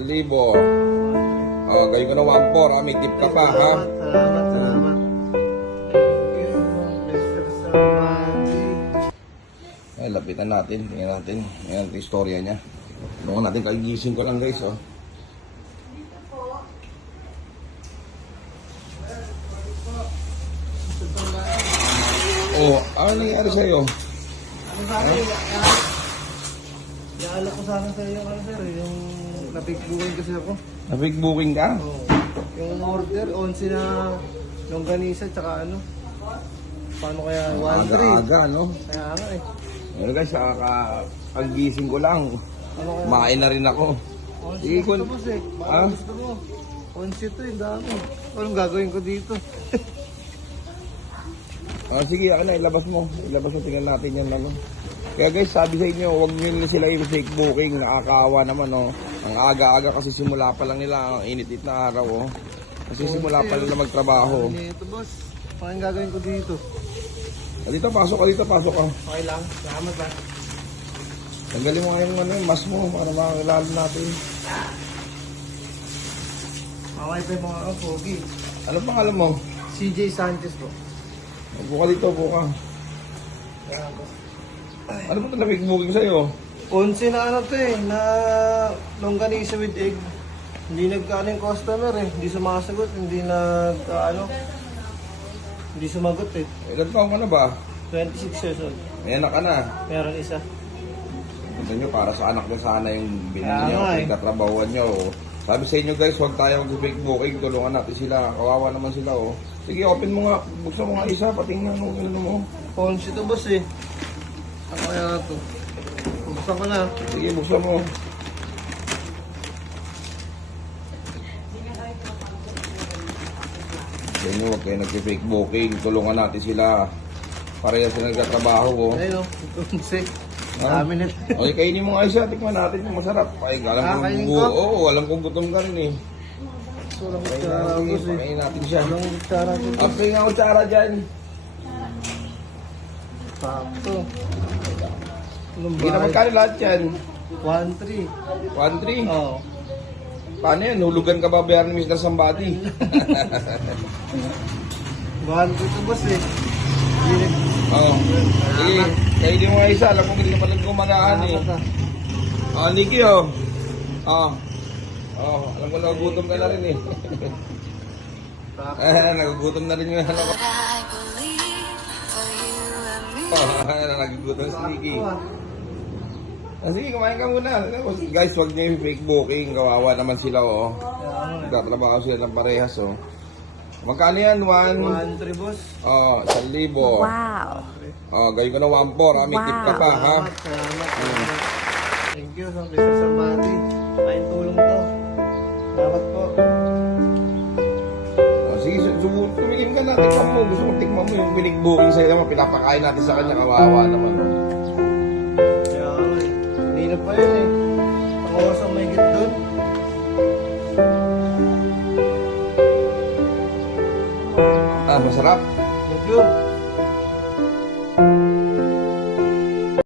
1,000. Oh, gayon ko na 1,400. May tip ka pa, ha? Salamat. Thank you, Mr. Samadi. Ay, lapitan natin. Tingnan natin. Tingnan natin yung istorya niya. Tulungan natin. Kagigising ko lang, guys, oh. Oh, ano nangyari sa'yo? Ano sa akin? Iaalok ko sana sa iyo, sir, yung napigbukin kasi ako. Na-fake booking ka? Oo. Yung order, 11 na longganisa, tsaka ano. Paano kaya? 1-3. Aga-aga, no? Kaya nga eh. Ano guys, kagising ko lang. Ano kaya? Kumain na rin ako. 11 Sige, gusto mo, sir. Ha? Gusto mo. 11 to, yung dami. Anong gagawin ko dito? Sige, na, ilabas mo. Ilabas mo, tingnan natin yan, ano. Kaya guys, sabi sa inyo, huwag nyo na sila yung fake booking. Nakakaawa naman, oh. Ang aga-aga kasi simula pa lang nila, ang init-it na araw, oh. Kasi simula pa nila magtrabaho. Ano ito, boss? Anong gagawin ko dito? Dito, pasok ka dito, pasok ka. Okay lang. Salamat ba? Tanggalin mo nga yung ano, yung mask mo para makakilala natin. Okay pa yung mga pogi. Ano pangalan mo? CJ Sanchez po. Buka dito, buka. Kaya po. Ano ba ito na fake booking sa'yo? 11 na ano to eh, na longganisa with egg. Hindi nagkaano yung customer eh, hindi sumasagot, hindi hindi sumagot eh. Ilan taong ka na ba? 26 years old. May anak ka na. Meron isa. Punta nyo, para sa anak nyo sana yung binili Kaya nyo, nga eh. pagkatrabahuan nyo. Sabi sa inyo guys, huwag tayo mag-fake booking, tulungan natin sila. Kawawa naman sila, oh. Sige, open mo nga, buksan mo nga isa, patingnan mo, ano mo. Ponsi to boss eh. Ano kaya to? Buksan ko na. Sige, buksan mo. Sa inyo, huwag kayo nag-fake booking, tulungan natin sila. Parehas sila nagkatrabaho, oh. Ayun o, ponsi. Ha? Dami nila. Okay, kainin mo nga isa, tikman natin yung masarap. Ay, alam kong Kainin buo. ko? Oo, alam kong gutom ka rin eh. Walang Pakain kutsara natin, boss eh. pakain natin siya. Walang kutsara boss. Apay nga kutsara dyan. Sakto. Anong Hindi na magkano lahat yan. 1-3. 1-3. Oo. Paano yan? Hulugan ka ba bayaran ni Mr. Sambati? 1-3 to boss eh. Oo. Sige, kainin mo nga isa. Alam ko hindi ka palang gumagaan eh. Nikki oh. Alam ko nagugutom ka na rin eh. Nagugutom na rin yung anak ko. Nagugutom si Nikki. Sige, kumain ka muna. Guys, huwag niyo yung fake booking. Kawawa naman sila, oh. Nagtatrabaho sila ng parehas, oh. Magkano yan? 1-3 boss. 1,000. Wow. Gayon ko na 1,400. May tip ka pa, ha? Salamat. Thank you sa Mr. Samadi. Kain tulong to. Salamat po. Sige, tumigim ka na. Tikman mo. Gusto mo tikman mo yung pinig booking sa'yo naman. Pinapakain natin sa kanya. Kawawa naman, oh. Kaya nga eh. Hindi na pa yun eh. Ang oras ang may hit doon. Masarap. Thank you.